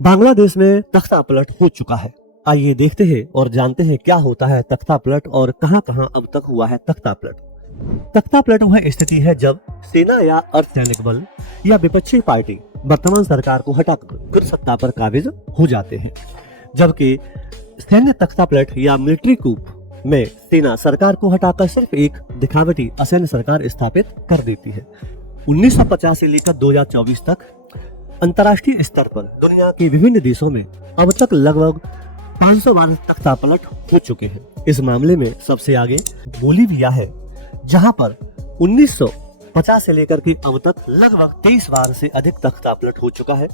बांग्लादेश में तख्ता पलट हो चुका है। आइए देखते हैं और जानते हैं क्या होता है तख्ता पलट और कहां कहां अब तक हुआ है तख्ता पलट। तख्ता पलट वह स्थिति है जब सेना या अर्धसैनिक बल या विपक्षी पार्टी वर्तमान सरकार को हटाकर खुद सत्ता पर काबिज हो जाते हैं, जबकि सैन्य तख्ता पलट या मिलिट्री कूप में सेना सरकार को हटाकर सिर्फ एक दिखावटी असैन्य सरकार स्थापित कर देती है। 1950 से लेकर 2024 तक अंतर्राष्ट्रीय स्तर पर दुनिया के विभिन्न देशों में अब तक लगभग 500 बार तख्ता पलट हो चुके हैं। इस मामले में सबसे आगे बोलीविया है, जहां पर 1950 से लेकर के अब तक लगभग 23 बार से अधिक तख्ता पलट हो चुका है।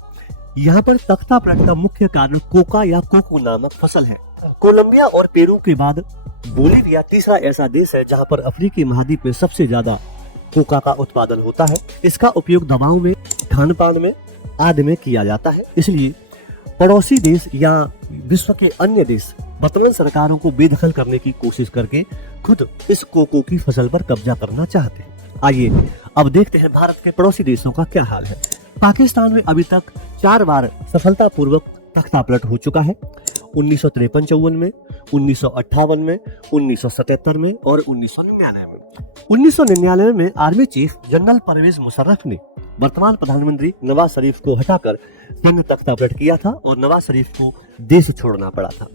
यहाँ पर तख्ता पलट का मुख्य कारण कोका या कोको नामक फसल है। कोलंबिया और पेरू के बाद बोलीविया तीसरा ऐसा देश है जहाँ पर अफ्रीकी महाद्वीप में सबसे ज्यादा कोका का उत्पादन होता है। इसका उपयोग दवाओं में, खान पान में आदि में किया जाता है। इसलिए पड़ोसी देश या विश्व के अन्य देश वर्तमान सरकारों को बेदखल करने की कोशिश करके खुद इस कोको की फसल पर कब्जा करना चाहते हैं। आइए अब देखते हैं भारत के पड़ोसी देशों का क्या हाल है। पाकिस्तान में अभी तक 4 बार सफलतापूर्वक तख्ता पलट हो चुका है। 1953-54 में, 1958 में, 1977 में और 1999 में। 1999 में army chief general Pervez Musharraf ने वर्तमान प्रधानमंत्री नवाज शरीफ को हटाकर सैन्य तख्ता पलट किया था और नवाज शरीफ को देश छोड़ना पड़ा था।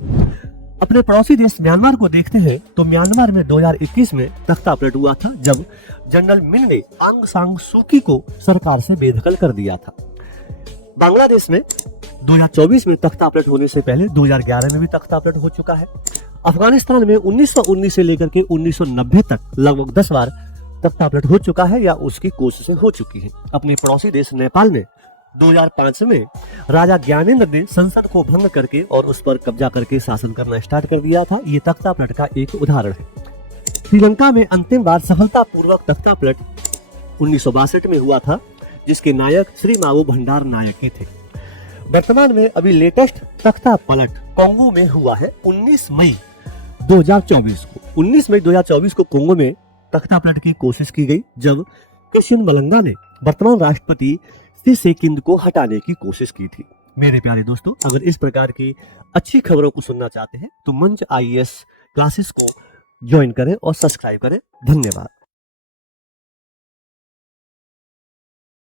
अपने पड़ोसी देश म्यांमार को देखते हैं तो म्यांमार में 2021 में तख्ता पलट हुआ था, जब जनरल मिन ने आंग सांग सूकी को सरकार से बेदखल कर दिया था। बांग्लादेश में 2024 में तख्ता पलट होने से पहले 2011 में भी तख्ता पलट हो चुका है। अफगानिस्तान में 1919 से लेकर के 1990 तक लगभग 10 बार तख्ता पलट हो चुका है या उसकी कोशिशें हो चुकी है। अपने पड़ोसी देश नेपाल में 2005 में राजा ज्ञानेंद्र ने संसद को भंग करके और उस पर कब्जा करके शासन करना स्टार्ट कर दिया था। ये तख्ता पलट का एक उदाहरण है। श्रीलंका में अंतिम बार सफलतापूर्वक तख्ता पलट 1962 में हुआ था, जिसके नायक श्री मावो भंडार नायक ही थे। वर्तमान में अभी लेटेस्ट तख्ता पलट कोंगो में हुआ है 19 मई 2024 को। 19 मई 2024 को कोंगो में तख्ता पलट की कोशिश की गई, जब क्रिश्चियन मलंगा ने वर्तमान राष्ट्रपति सी सेकिंद को हटाने की कोशिश की थी। मेरे प्यारे दोस्तों, अगर इस प्रकार की अच्छी खबरों को सुनना चाहते हैं तो मंच IAS क्लासेस को ज्वाइन करें और सब्सक्राइब करें। धन्यवाद।